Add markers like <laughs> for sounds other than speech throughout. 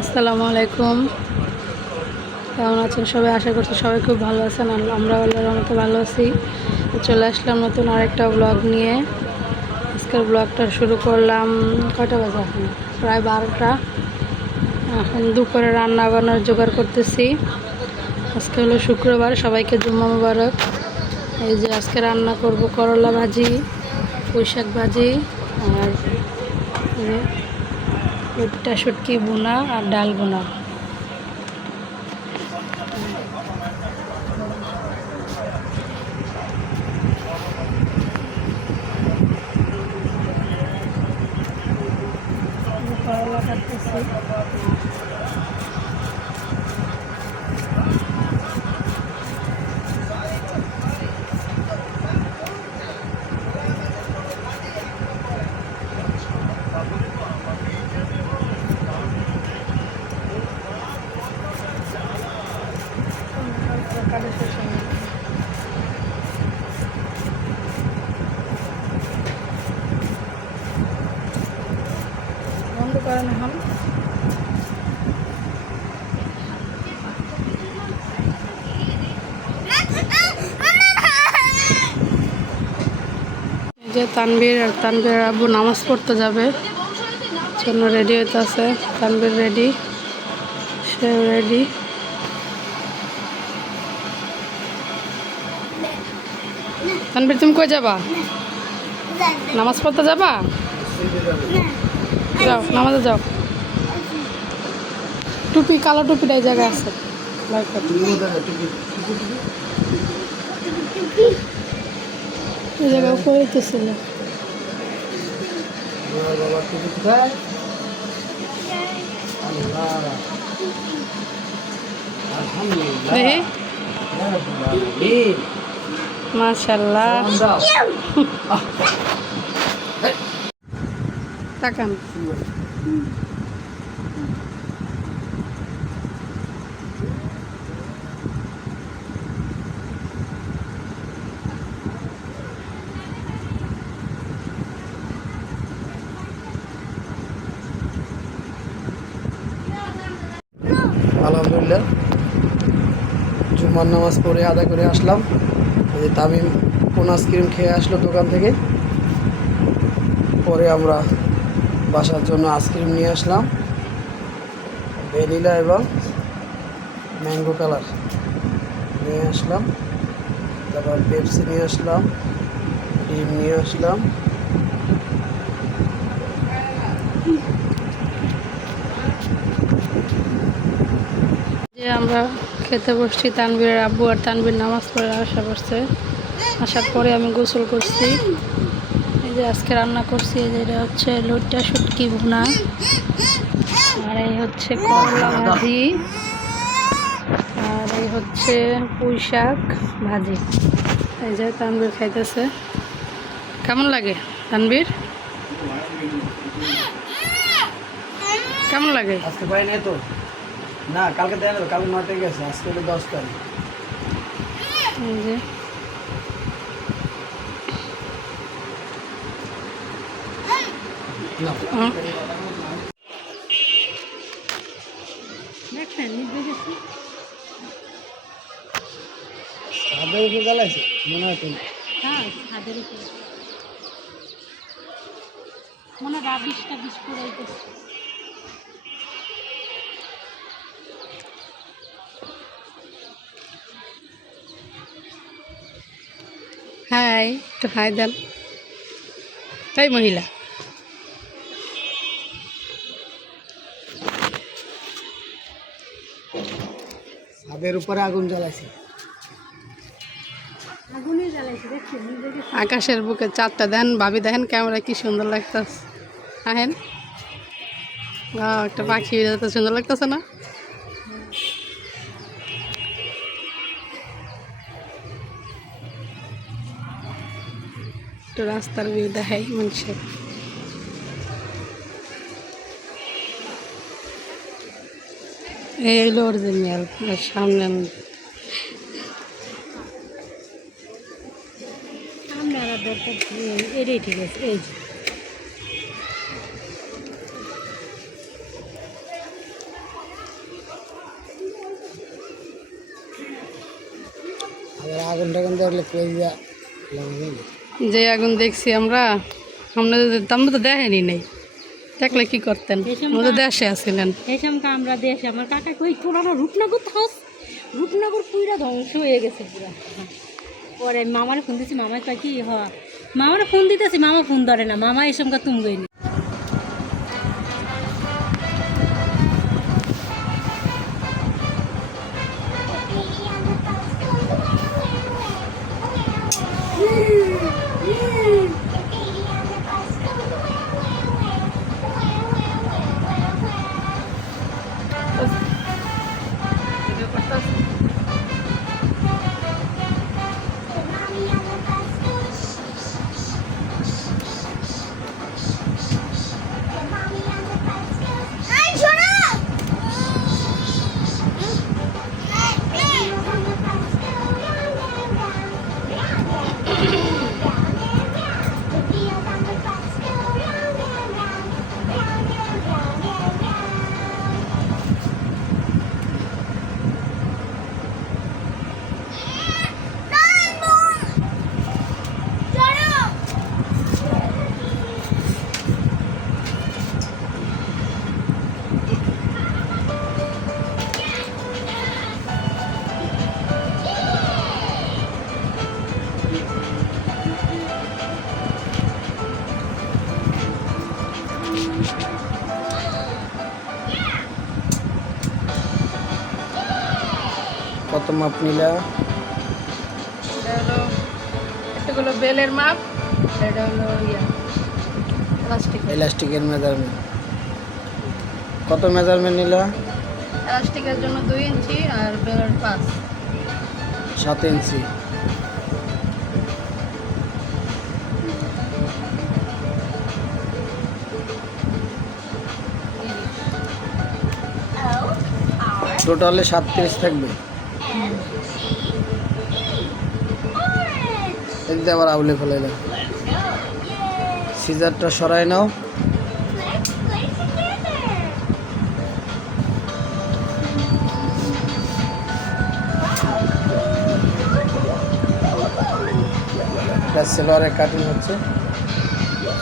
আসসালামু আলাইকুম। কেমন আছেন সবাই? আশা করছি সবাই খুব ভালো আছেন। আমরা আল্লাহর ভালো আছি। চলে আসলাম নতুন আরেকটা ব্লগ নিয়ে। আজকের ব্লগটা শুরু করলাম কয়টা বাজে এখন? প্রায় বারোটা। এখন দুপুরে রান্না বান্নার জোগাড় করতেছি। আজকে হলো শুক্রবার, সবাইকে জুম্মা মুবারক। এই যে আজকে রান্না করব করলা ভাজি, পুঁইশাক ভাজি, আর যে শুটকি বোনা আর ডাল বোনা। কাটতেছি বন্ধ করেন এই যে তানবীর আর তানবীর আব্বু নামাজ পড়তে যাবে। জন্য রেডি হইতেছে। তানবীর রেডি সে রেডি তানবীর তুমি কই যাবা? নামাজ পড়তে যাবা? যাও নামাজে যাও। টুপি কালো টুপিটা এই জায়গায় আছে। এই জায়গায় মাশাল্লাহ। <laughs> তাকান। আলহামদুলিল্লাহ। জুম্মার নামাজ পড়ে আদা করে আসলাম। যে তামিম কোন আইসক্রিম খেয়ে আসলো দোকান থেকে। পরে আমরা বাসার জন্য আইসক্রিম নিয়ে আসলাম, ভ্যানিলা এবং ম্যাঙ্গো কালার নিয়ে আসলাম, তারপর পেপসি নিয়ে আসলাম, ডিম নিয়ে আসলাম। আমরা খেতে বসছি তানবীরের আব্বু আর তানবীর নামাজ পড়ে আসা করছে। আসার পরে আমি গোসল করছি। যে আজকে রান্না করছি এই যে এটা হচ্ছে লুটটা শুটকি ভুনা। আর এই হচ্ছে করলা ভাজি। আর এই হচ্ছে পুঁই শাক ভাজি। এই যে তানবীর খাইতেছে। কেমন লাগে তানবীর কেমন লাগে? আজকে পাই নাই তো। না কালকে দেয় না কালকে নয় গেছে আজকে হলো দশ তারিখ এই যে না হুম। দেখেন নিভে গেছে আদা উপর জ্বালাইছে মনে হয় তো হ্যাঁ ছাদের উপরে মনে রাবিশ টাবিশ পড়াইতেছে হাই একটু হাই দেন তাই মহিলা ছাদের উপরে আগুন জ্বালাইছে। আকাশের বুকে চারটা দেন ভাবি দেখেন ক্যামেরা কি সুন্দর লাগতেছে। আহেন। একটা পাখি তো সুন্দর লাগতেছে না? একটু রাস্তার ভিউ দেখাই মানুষের এই হলো অরিজিনাল সামনে ঠিক আছে এই যে। আগুনটা কিন্তু যে আগুন দেখছি আমরা আমরা তো দেখেনি নেই। দেখলে কি করতেন? আমরা তো দেশে আছিলেন। এসমকা আমরা দেশে আমার কাকা কই পুরানো রূপনগর হাউস রূপনগর পুরা ধ্বংস হয়ে গেছে পুরা। পরে মামারে ফোন দিছি মামাই কয় কি হ? মামারে ফোন দিতেছি মামা ফোন ধরে না মামা এসমকা তুমি গইনি কত মাপ নিলা। এটা হলো একটা হলো বেলের মাপ এটা হলো ইয়া ইলাস্টিকের মেজারমেন্ট কত মেজারমেন্ট নিলা? জন্য দুই ইঞ্চি আর বেলের পাঁচ। সাত ইঞ্চি। টোটালে সাত পিস থাকবে। এদিকে আবার আউলে ফেলাইলাম সিজারটা সরাই নাও। এটা সেলোয়ারের কাটিং হচ্ছে।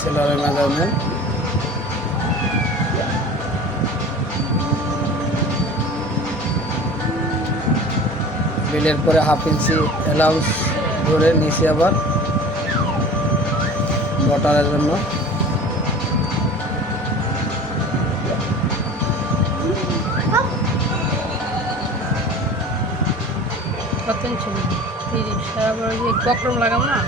সেলোয়ারের মেজারমেন্ট বিলের পরে হাফ ইঞ্চি অ্যালাউন্স ধরে নিচে আবার বটারের জন্য। কত ইঞ্চি তিরিশ। তারপর যে বক্রম লাগাম না?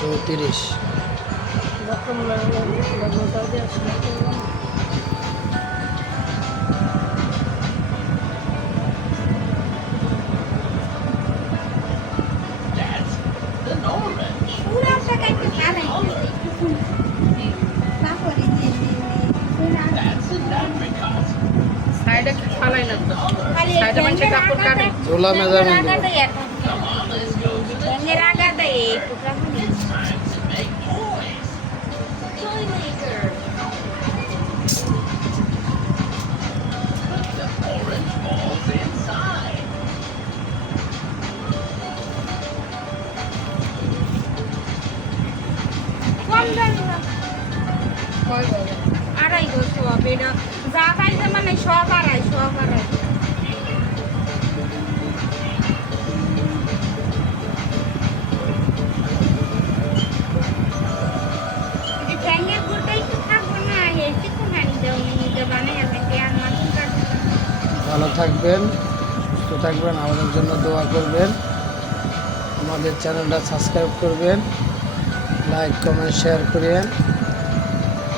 চৌত্রিশ। বক্রম লাগালে সাইডে ফালাই না তো সাইডে মানে কাপড় কাটে। ঝোলা মেজারমেন্ট বলে আড়াই গো সব এটা যা পাইছে মানে সব আড়াই সব আড়াই। ভালো থাকবেন, সুস্থ থাকবেন, আমাদের জন্য দোয়া করবেন। আমাদের চ্যানেলটা সাবস্ক্রাইব করবেন, লাইক, কমেন্ট, শেয়ার করেন।